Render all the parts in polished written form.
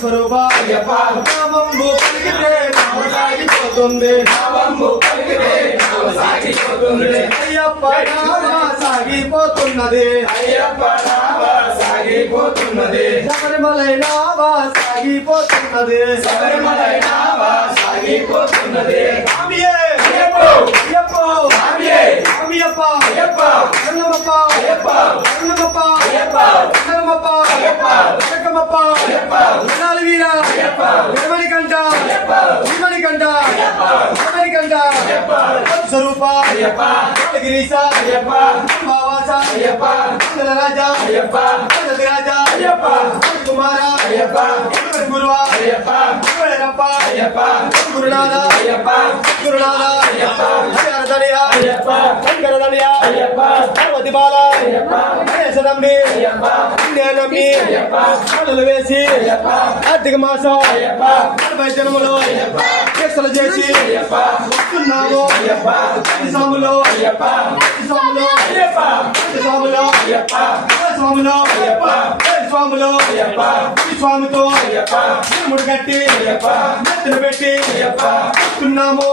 స్వరూప నామంబు పలికితే నామ సాగిపోతుంది అయ్యప్ప నామ సాగిపోతున్నది శబరిమలై నామ సాగిపోతున్నది స్వామియే అయ్యప్ప స్వామియప్ప శరణమప్ప శరణమప్ప శరణమప్ప శరణమప్ప వినాలి వీరా విమణికంఠ విమణికంఠ విమణికంఠ స్వరూప గిరీశ భావాస రాజా రాజా కుమార గురువా గురునాథ గురునాథ పార్వతి బాల నమ్మి నమ్మి కళ్ళు వేసి ఆర్థిక మాసం 40 జన్మలో చేస్తులు చేసి వస్తున్నాము స్వాములో స్వాములో స్వాములో స్వాములో స్వాములో స్వామితో ముడి కట్టి నెత్తిన పెట్టి వస్తున్నాము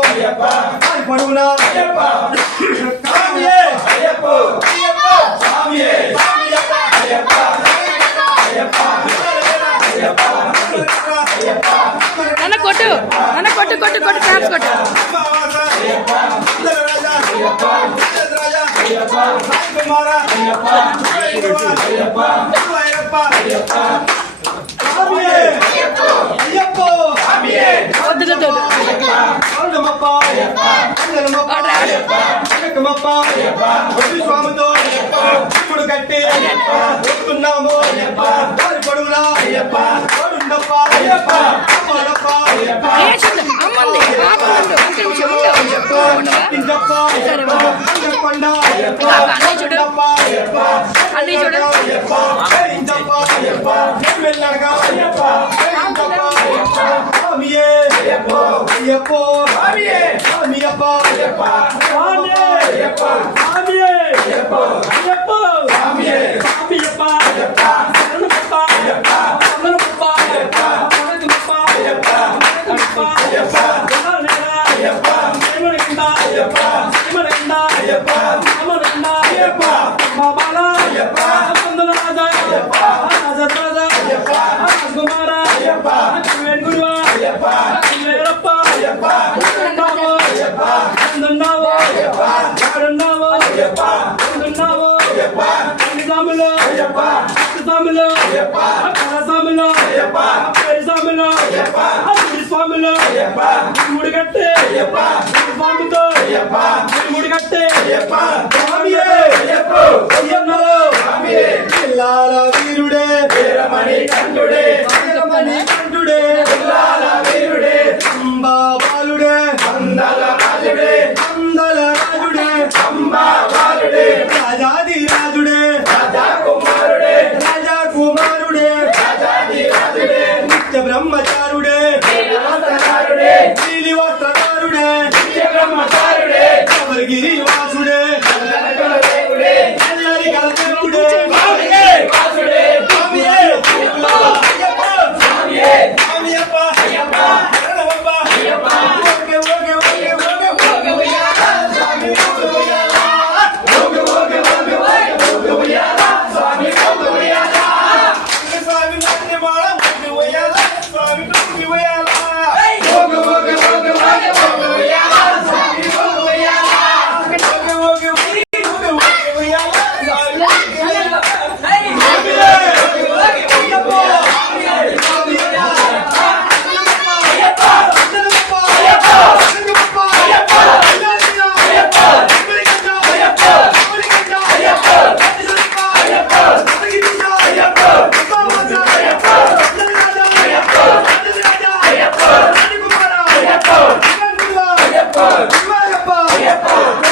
పడుగునా నన్న కొట్టు నన్న కొట్టు కొట్టు కొట్టు క్లాప్స్ కొట్టు స్వామితో ఇప్పుడు కట్టి వస్తున్నాము పడుగులా అన్ని చూడు ముడిగట్టే స్వామితో ముడిగట్టే పిల్లాల వీరుడే వీరమణి కంఠుడే కంఠుడే వీరుడే అంబా బాలుడే అందల రాజుడే అందల రాజుడే అంబా బాలుడే రాజాది రాజుడే రాజా కుమారుడే రాజాది రాజుడే నిత్య బ్రహ్మచారుడే నీలి వస్త్రధారుడే నిత్య బ్రహ్మచారుడే కమలగిరి వాసుడే ఎల్లరి కలదేవుడే Aiyappa!